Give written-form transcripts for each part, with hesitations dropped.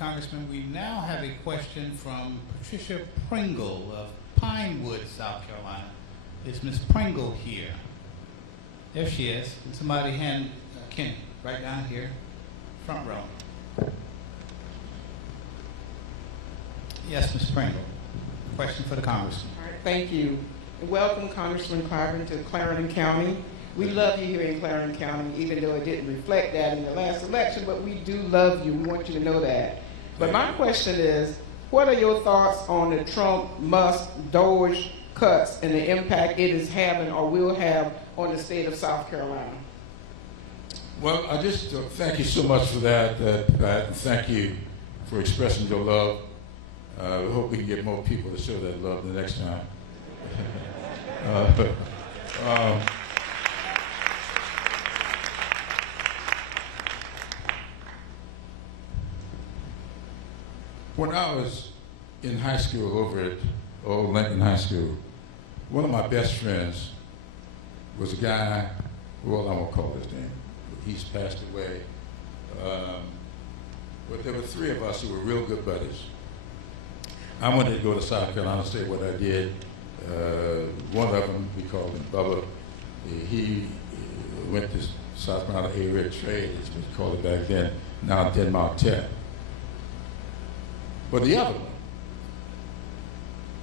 Congressman. We now have a question from Patricia Pringle of Pinewood, South Carolina. Is Ms. Pringle here? There she is. Can somebody hand Kenny right down here, front row? Yes, Ms. Pringle. Question for the Congressman. All right, thank you. Welcome, Congressman Clyburn, to Clarendon County. We love you here in Clarendon County, even though it didn't reflect that in the last election, but we do love you. We want you to know that. But my question is, what are your thoughts on the Trump-Musk DOGE cuts and the impact it is having or will have on the state of South Carolina? Well, I just thank you so much for that, Pat, and thank you for expressing your love. We hope we can get more people to show that love the next time. When I was in high school over at Old Lincoln High School, one of my best friends was a guy, well, I won't call his name, he's passed away. But there were three of us who were real good buddies. I wanted to go to South Carolina to say what I did. One of them, we called him Bubba. He went to South Carolina A-Red Trade, as we called it back then, now Denmark Tech. But the other one,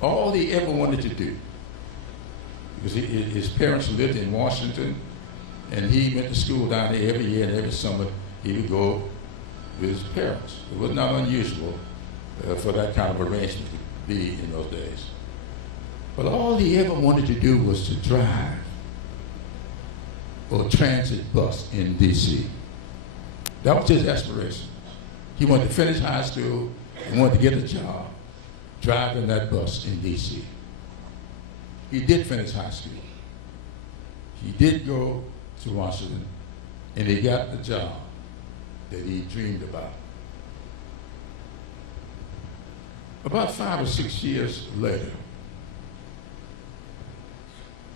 all he ever wanted to do, because his parents lived in Washington, and he went to school down there every year, and every summer he would go with his parents. It was not unusual for that kind of arrangement to be in those days. But all he ever wanted to do was to drive a transit bus in D.C. That was his aspiration. He wanted to finish high school and wanted to get a job driving that bus in D.C. He did finish high school. He did go to Washington, and he got the job that he dreamed about. About 5 or 6 years later,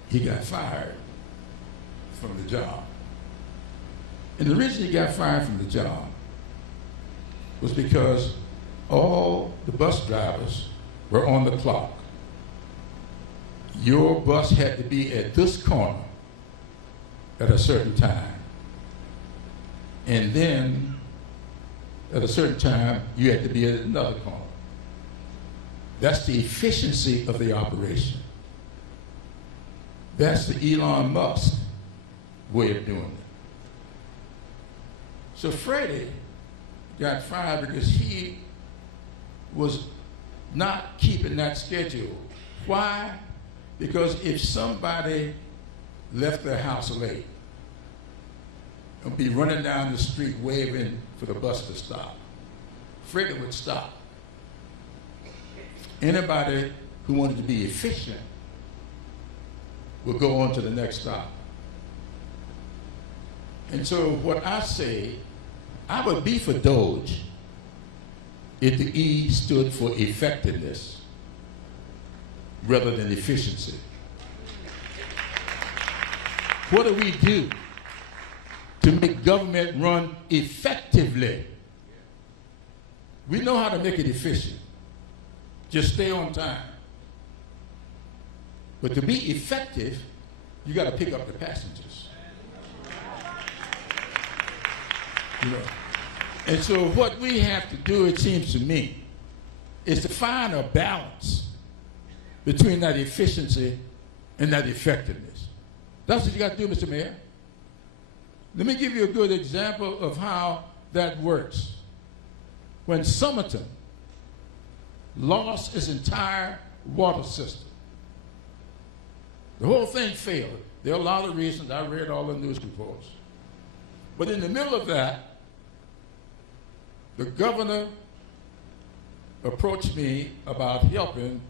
he got fired from the job. And the reason he got fired from the job was because all the bus drivers were on the clock. Your bus had to be at this corner at a certain time. And then at a certain time, you had to be at another corner. That's the efficiency of the operation. That's the Elon Musk way of doing it. So Freddie got fired because he was not keeping that schedule. Why? Because if somebody left their house late and be running down the street waving for the bus to stop, Freddie would stop. Anybody who wanted to be efficient would go on to the next stop. And so what I say, I would be for DOGE if the E stood for effectiveness rather than efficiency. What do we do to make government run effectively? We know how to make it efficient. Just stay on time. But to be effective, you got to pick up the passengers. You know? And so what we have to do, it seems to me, is to find a balance between that efficiency and that effectiveness. That's what you got to do, Mr. Mayor. Let me give you a good example of how that works. When Somerton lost its entire water system, the whole thing failed. There are a lot of reasons. I read all the news reports. But in the middle of that, the governor approached me about helping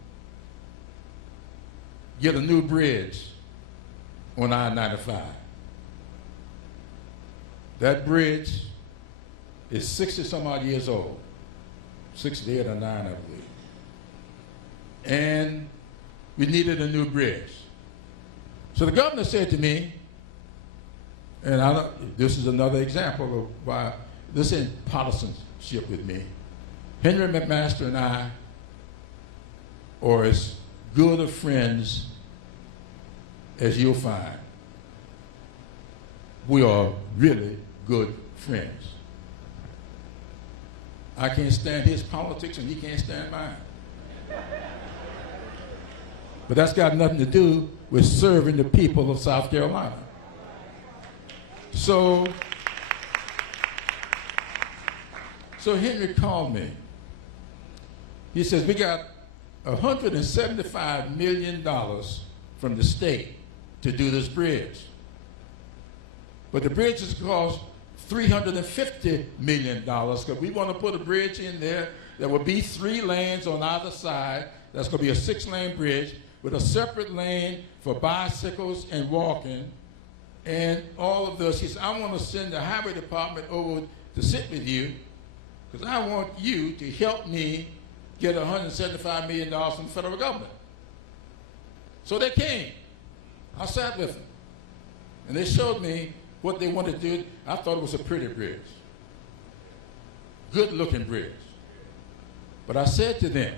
get a new bridge on I-95. That bridge is 60-some-odd years old, 68 or 9, I believe. And we needed a new bridge. So the governor said to me, and this is another example of why this ain't partisanship with me. Henry McMaster and I are as good of friends as you'll find. We are really good friends. I can't stand his politics and he can't stand mine. But that's got nothing to do with serving the people of South Carolina. So Henry called me. He says, we got $175 million from the state to do this bridge. But the bridge has cost $350 million because we want to put a bridge in there that will be 3 lanes on either side. That's going to be a 6-lane bridge with a separate lane for bicycles and walking. And all of this, he said, I want to send the highway department over to sit with you because I want you to help me get $175 million from the federal government. So they came. I sat with them. And they showed me what they wanted to do. I thought it was a pretty bridge. Good-looking bridge. But I said to them,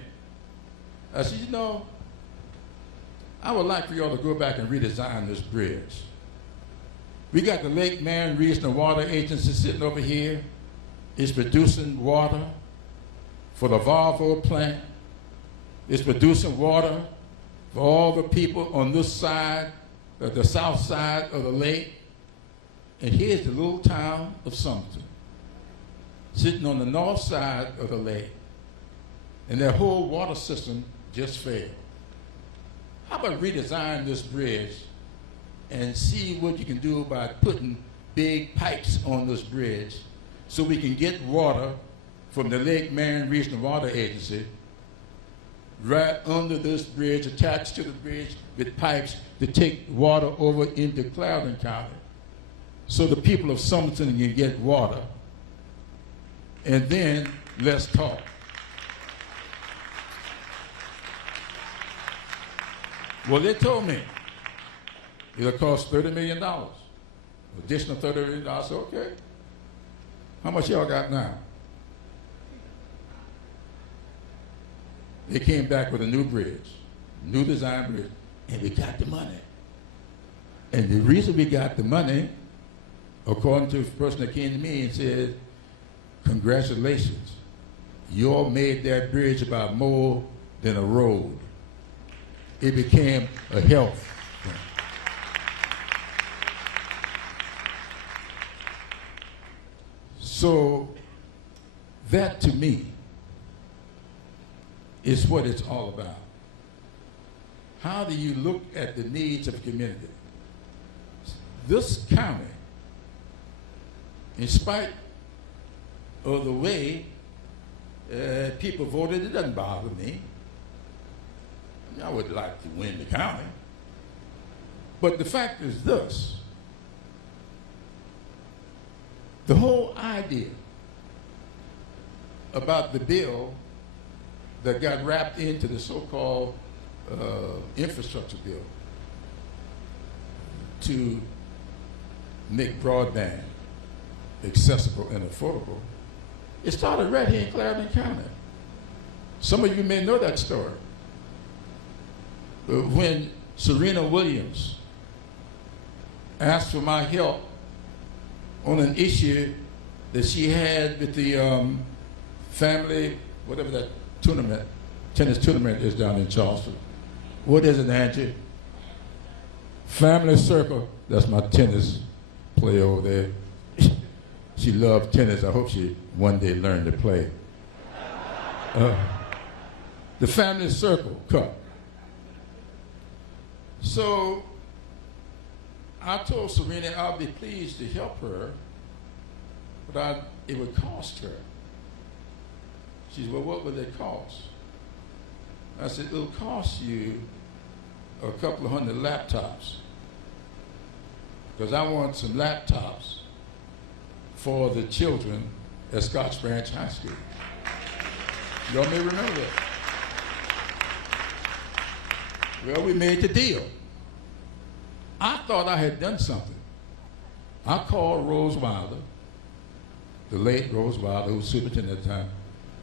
I said, you know, I would like for y'all to go back and redesign this bridge. We got the Lake Marion Regional Water Agency sitting over here. It's producing water for the Volvo plant. It's producing water for all the people on this side, the south side of the lake. And here's the little town of Sumter, sitting on the north side of the lake, and their whole water system just failed. How about redesign this bridge and see what you can do by putting big pipes on this bridge so we can get water from the Lake Marion Regional Water Agency right under this bridge, attached to the bridge with pipes to take water over into Clyburn County so the people of Summerton can get water. And then let's talk. Well, they told me it'll cost $30 million. Additional $30 million. I said, okay. How much y'all got now? They came back with a new bridge, new design bridge, and we got the money. And the reason we got the money, according to the person that came to me and said, congratulations, you all made that bridge about more than a road. It became a health thing. So that to me is what it's all about. How do you look at the needs of the community? This county, in spite of the way people voted, it doesn't bother me. I would like to win the county. But the fact is this. The whole idea about the bill that got wrapped into the so-called infrastructure bill to make broadband accessible and affordable, it started right here in Clyburn County. Some of you may know that story. When Serena Williams asked for my help on an issue that she had with the family, whatever that tournament, tennis tournament is down in Charleston. What is it, Angie? Family Circle. That's my tennis player over there. She loved tennis. I hope she one day learned to play. The Family Circle Cup. So I told Serena I'll be pleased to help her, but it would cost her. She said, well, what would it cost? I said, it'll cost you a couple of hundred laptops, because I want some laptops for the children at Scotts Branch High School. Y'all may remember that. Well, we made the deal. I thought I had done something. I called Rose Wilder, the late Rose Wilder, who was superintendent at the time.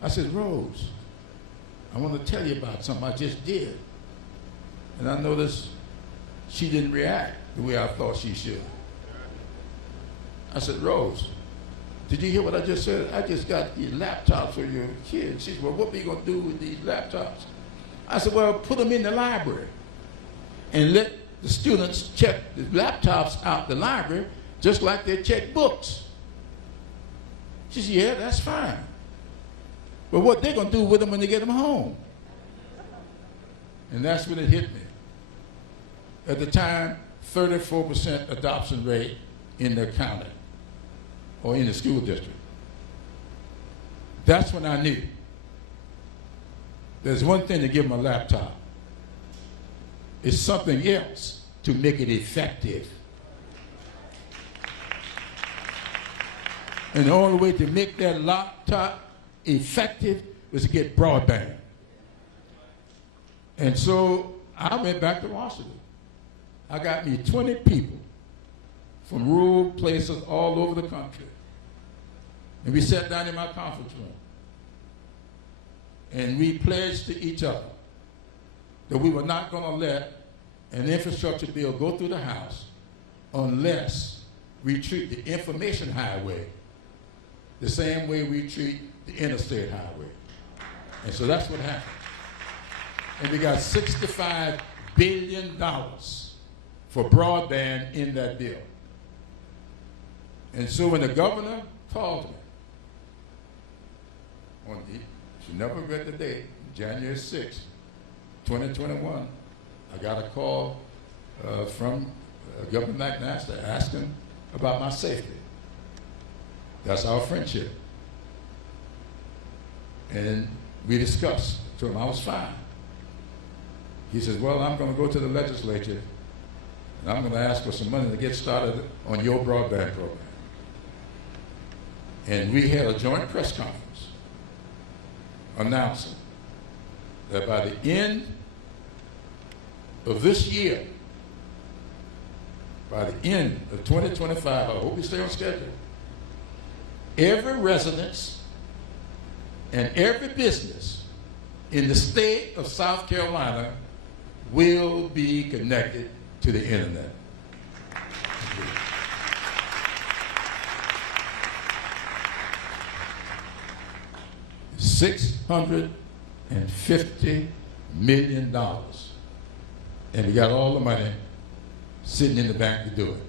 I said, Rose, I want to tell you about something I just did. And I noticed she didn't react the way I thought she should. I said, Rose, did you hear what I just said? I just got these laptops for your kids. She said, well, what are you going to do with these laptops? I said, well, put them in the library and let the students check the laptops out the library just like they check books. She said, yeah, that's fine. But what they're going to do with them when they get them home? And that's when it hit me. At the time, 34% adoption rate in the county or in the school district. That's when I knew there's one thing to give them a laptop. It's something else to make it effective. And the only way to make that laptop effective was to get broadband. And so I went back to Washington. I got me 20 people from rural places all over the country. And we sat down in my conference room. And we pledged to each other that we were not going to let an infrastructure bill go through the House unless we treat the information highway the same way we treat the interstate highway. And so that's what happened. And we got $65 billion for broadband in that bill. And so when the governor called me, she never read the date, January 6, 2021, I got a call from Governor McNaster asking about my safety. That's our friendship. And we discussed. Told him I was fine. He says, well, I'm going to go to the legislature and I'm going to ask for some money to get started on your broadband program. And we had a joint press conference announcing that by the end of this year, by the end of 2025, I hope we stay on schedule, every residence and every business in the state of South Carolina will be connected to the internet. $650 million. And we got all the money sitting in the bank to do it.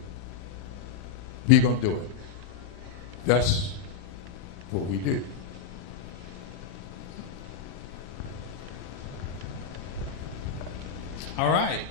We're going to do it. That's what we do. All right.